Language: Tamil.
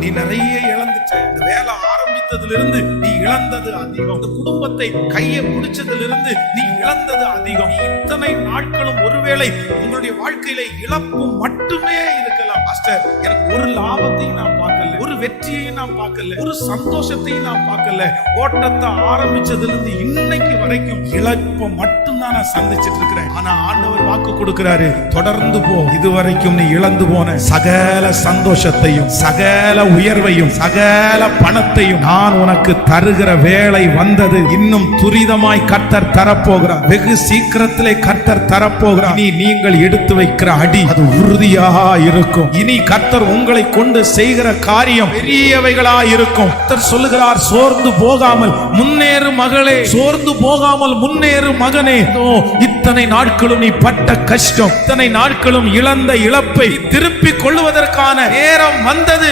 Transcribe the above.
நீ நிறைய இழந்துட்ட. இந்த வேலை ஆரம்பித்ததுல இருந்து நீ இழந்தது அதிகம். இந்த குடும்பத்தை கையை பிடிச்சதுல இருந்து நீ இழந்தது அதிகம். இத்தனை நாட்களும் ஒருவேளை உங்களுடைய வாழ்க்கையில இழப்பு மட்டுமே இருக்கலாம். பாஸ்டர், எனக்கு ஒரு லாபத்தையும் நான் பார்க்கல, ஒரு வெற்றியையும் நான் பார்க்கல, ஒரு சந்தோஷத்தையும் நான் பார்க்கல. ஓட்டத்தை ஆரம்பிச்சதுல இருந்து இன்னைக்கு வரைக்கும் இழப்பை மட்டும்தான் நான் சந்திச்சிட்டு இருக்கிறேன். ஆனா ஆண்டவர் வாக்கு கொடுக்கிறாரு, தொடர்ந்து போ. இதுவரைக்கும் நீ இழந்து போன சகல சந்தோஷத்தையும், சகல உயர்வையும், சகல பணத்தையும் நான் உனக்கு தருகிற வேளை வந்தது. இன்னும் துரிதமாய் கர்த்தர் தரப்போகிறார். வெகு சீக்கிரத்திலே கர்த்தர் தரப்போகிறார். இனி நீங்கள் எடுத்து வைக்கிற அடி அது உறுதியாக இருக்கும். இனி கர்த்தர் உங்களை கொண்டு செய்கிற காரியம் பெரியவைகளா இருக்கும். கர்த்தர் சொல்லுகிறார், சோர்ந்து போகாமல் முன்னேறு மகளே, சோர்ந்து போகாமல் முன்னேறு மகனே. இத்தனை நாட்களும் நீ பட்ட கஷ்டம், இத்தனை நாட்களும் இழந்த இழப்பை திருப்பிக் கொள்வதற்கான நேரம் வந்தது.